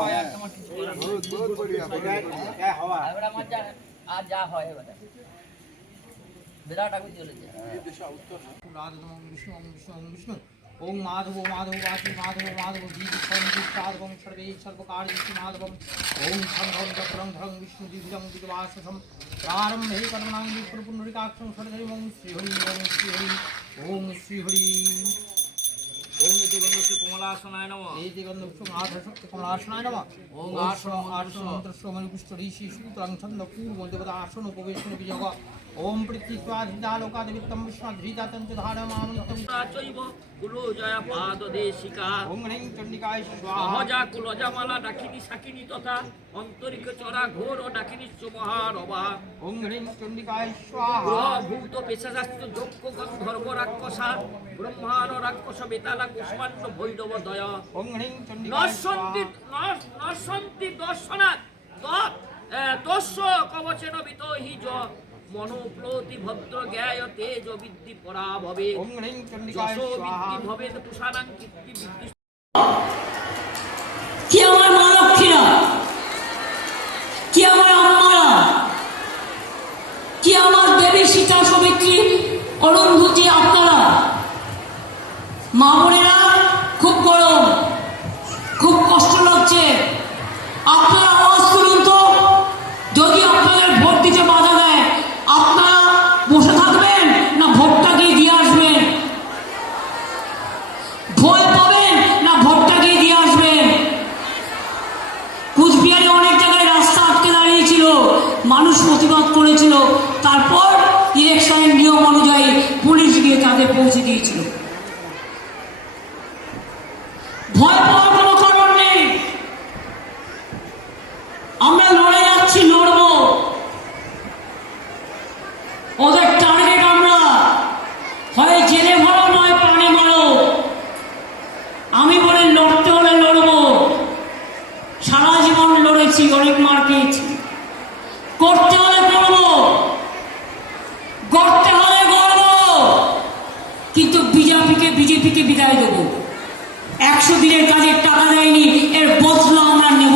হয় আর যা হয় এবার। বিরাট আগুন চলেছে রাধনম বিষ্ণু ওম বিষ্ণু বিষ্ণু। ওম মাধব মাধব বাসি মাধব মাধব বীজ সর্বে সর্বকার মাধবম ওম সংঘম চক্রম ধরম বিষ্ণু দিভিজং দিগবাসম প্রারম্ভে কর্মণাং বিষ্ণু পুণ্ডরিকাক্ষং সরধরি ওম শ্রীহরি ওম শ্রীহরি ওম শ্রীহরি। গন্ধস্য কমলাসনায় নমঃ। এই দিগন্ধ আধশক্তি কমলাসনায় নম। ওম ওম আসন আসন মন্ত্রস্য মণিপুষ্ট ঋষি সূত্রং ছন্দ পূর্ব দেবতা আসন উপবেশন বিজগ। ওম পৃথিব্যাধিদালোকাদিত্তম বিষ্ণাধৃজাতং চ ধারমামন্তং চৈব কুলো জয়া পাদ দেশিকা। ওম হ্রিং চণ্ডিকায় স্বাহা। সহজা কুলজামালা ডাকিনী সাকিনী তথা। অন্তরিক চরা ঘোর ডাকিনী মহারবা ওম হ্রিং চণ্ডিকায় স্বাহা। ভূত পেশাশাস্ত্র যজ্ঞ গন্ধর্ব রাক্ষসা ব্রহ্মাণ রাক্ষস বেতালা কুষ্মাণ্ড ভৈরব দয়া। ওম হ্রিং চণ্ডিকায় নরসন্তি স্বাহা নর- নরসন্তি দর্শনাথ তৎ এ, তস্য কবচেন বিতহি জ মনোপ্লতি ভদ্র জ্ঞায় তেজ বিদ্ধি পরা ভবে। ওম হ্রিং চণ্ডিকায় যশো স্বাহা। বিদ্ধি ভবে তুষারাং কীর্তি বিদ্ধি। কি আমার মা লক্ষ্মীরা কি আমার আম্মারা কি আমার দেবী সীতা সবিত্রী অরুন্ধতী আপনারা মা বোনেরা, খুব গরম, খুব কষ্ট লাগছে। আপনারা আওয়াজ তুলুন তো, যদি আপনাদের ভোট দিতে বাধা দেয়, আপনারা বসে থাকবেন না ভোটটা গিয়ে দিয়ে আসবেন? ভয় পাবেন না ভোটটা গিয়ে দিয়ে আসবেন? কুচবিহারে অনেক জায়গায় রাস্তা আটকে দাঁড়িয়েছিল, মানুষ প্রতিবাদ করেছিল, তারপর ইলেকশনের নিয়ম অনুযায়ী পুলিশ গিয়ে তাদের পৌঁছে দিয়েছিল। ভয় পাওয়ার আমরা লড়ে যাচ্ছি, লড়বো। ওদের টার্গেট আমরা। ভরো, নয় পানি আমি বলে লড়তে হলে লড়বো। সারা জীবন লড়েছি করতে হলে করব। গড়তে হলে কিন্তু বিজেপিকে বিদায় দেবো। একশো দিনের কাজের টাকা দেয়নি এর বদলা আমরা নেব।